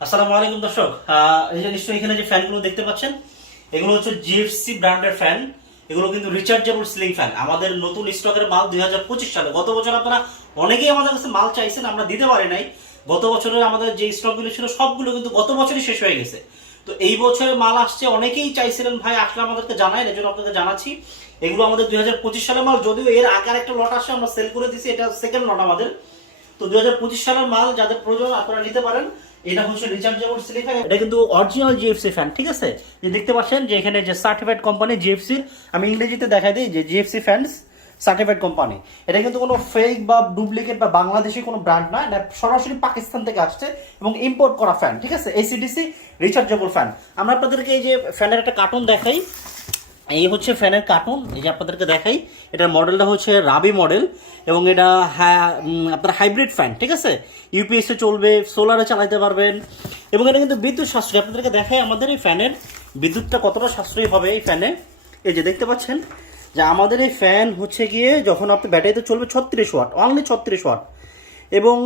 আসসালামু আলাইকুম দর্শক, এই যে নিশ্চয়ই এখানে যে ফ্যানগুলো দেখতে পাচ্ছেন এগুলো হচ্ছে জিএফসি ব্র্যান্ডের ফ্যান। এগুলো কিন্তু রিচার্জেবল সিলিং ফ্যান, আমাদের নতুন স্টকের মাল 2025 সালে। গত বছর আপনারা অনেকেই আমাদের কাছে মাল চাইছেন, আমরা দিতে পারি নাই। গত বছরের আমাদের যে স্টকগুলো ছিল সবগুলো কিন্তু গত বছরই শেষ হয়ে গেছে। তো এই বছরে মাল আসছে, অনেকেই চাইছিলেন ভাই আসলে আমাদেরকে জানাই, এই জন্য আপনাদের জানাচ্ছি। এগুলো আমাদের 2025 সালের মাল, যদিও এর আকার একটা লট আসে আমরা সেল করে দিছি, এটা সেকেন্ড লট আমাদের। তো 2025 সালের মাল যাদের প্রয়োজন আপনারা নিতে পারেন। এটা হচ্ছে রিচার্জেবল সিলিং ফ্যান, এটা কিন্তু অরিজিনাল জিএফসি ফ্যান, ঠিক আছে? যে দেখতে পাচ্ছেন যে এখানে যে সার্টিফাইড কোম্পানি জিএফসি, আমি ইংরেজিতে দেখাই দিই যে জিএফসি ফ্যানস সার্টিফাইড কোম্পানি। এটা কিন্তু কোনো ফেক বা ডুপ্লিকেট বা বাংলাদেশি কোনো ব্র্যান্ড না, এটা সরাসরি পাকিস্তান থেকে আসছে এবং ইম্পোর্ট করা ফ্যান, ঠিক আছে? AC DC rechargeable fan. আমরা আপনাদেরকে এই যে ফ্যানের একটা কার্টুন দেখাই। এই হচ্ছে ফ্যানের কার্টুন, এই যে আপনাদেরকে দেখাই। এটার মডেলটা হচ্ছে রাবি মডেল এবং এটা আপনার হাইব্রিড ফ্যান, ঠিক আছে? ইউপিএসে চলবে, সোলারে চালাতে পারবেন এবং এটা কিন্তু বিদ্যুৎ সাশ্রয়ী। আপনাদেরকে দেখাই আমাদের এই ফ্যানের বিদ্যুৎটা কতটা সাশ্রয়ী হবে এই ফ্যানে। এই যে দেখতে পাচ্ছেন যে আমাদের এই ফ্যান হচ্ছে গিয়ে যখন আপনি ব্যাটারিতে চলবে 36 ওয়াট, অনলি 36 ওয়াট, এবং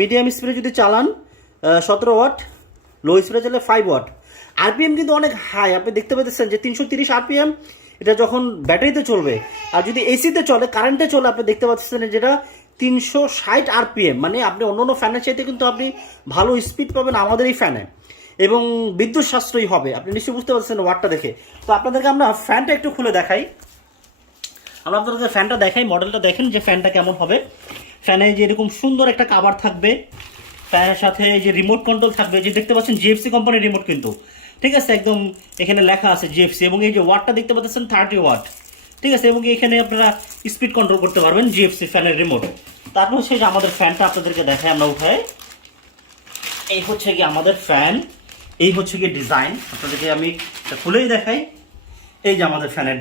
মিডিয়াম স্পিডে যদি চালান 17 ওয়াট, লো স্পিডে চালালে 5 ওয়াট। আরপিএম কিন্তু অনেক হাই, আপনি দেখতে পাচ্ছেন যে 330 আরপিএম এটা যখন ব্যাটারিতে চলবে। আর যদি এসিতে চলে, কারেন্টে চলে, আপনি দেখতে পাচ্ছেন যেটা 360 আরপিএম, মানে আপনি অন্য অন্য ফ্যানের চাইতে কিন্তু আপনি ভালো স্পিড পাবেন আমাদের এই ফ্যানে এবং বিদ্যুৎ সাশ্রয়ী হবে। আপনি নিশ্চয়ই বুঝতে পারছেন ওয়াটটা দেখে। তো আপনাদেরকে আমরা ফ্যানটা একটু খুলে দেখাই। আমরা আপনাদেরকে ফ্যানটা দেখাই, মডেলটা দেখেন যে ফ্যানটা কেমন হবে। ফ্যানে যে এরকম সুন্দর একটা কাভার থাকবে, ফ্যানের সাথে যে রিমোট কন্ট্রোল থাকবে, যে দেখতে পাচ্ছেন জিএফসি কোম্পানির রিমোট কিন্তু, ঠিক আছে? একদম এখানে লেখা আছে জিএফসি, এবং এই যে ওয়াটটা দেখতে পাচ্ছেন 30 ওয়াট, ঠিক আছে? এবং এখানে আপনারা স্পিড কন্ট্রোল করতে পারবেন জিএফসি ফ্যানের রিমোট। তারপর হচ্ছে যে আমাদের ফ্যানটা আপনাদেরকে দেখাই আমরা উঠাই। এই হচ্ছে কি আমাদের ফ্যান, এই হচ্ছে কি ডিজাইন, আপনাদেরকে আমি খুলেই দেখাই। এই যে আমাদের ফ্যানের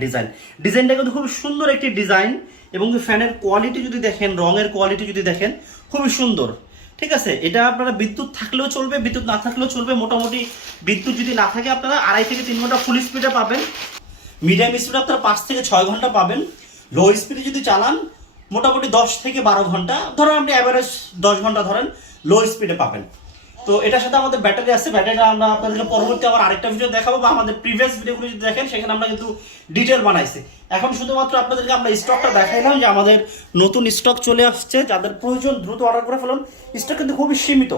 ডিজাইনটা কিন্তু খুব সুন্দর একটি ডিজাইন, এবং ফ্যানের কোয়ালিটি যদি দেখেন, রঙের কোয়ালিটি যদি দেখেন, খুবই সুন্দর, ঠিক আছে? এটা আপনারা বিদ্যুৎ থাকলেও চলবে, বিদ্যুৎ না থাকলেও চলবে। মোটামুটি বিদ্যুৎ যদি না থাকে আপনারা 2.5 থেকে 3 ঘন্টা ফুল স্পিডে পাবেন, মিডিয়াম স্পিডে আপনারা 5 থেকে 6 ঘন্টা পাবেন, লো স্পিডে যদি চালান মোটামুটি 10 থেকে 12 ঘন্টা, ধরেন আপনি অ্যাভারেজ 10 ঘন্টা ধরেন লো স্পিডে পাবেন। তো এটার সাথে আমাদের ব্যাটারি আছে, ব্যাটারিটা আমরা আপনাদেরকে পরবর্তী আবার আরেকটা ভিডিও দেখাবো, বা আমাদের প্রিভিয়াস ভিডিওগুলো যদি দেখেন সেখানে আমরা কিন্তু ডিটেল বানাইছি। এখন শুধুমাত্র আপনাদেরকে আমরা স্টকটা দেখাইলাম যে আমাদের নতুন স্টক চলে আসছে, যাদের প্রয়োজন দ্রুত অর্ডার করে ফেলুন, স্টক কিন্তু খুবই সীমিত।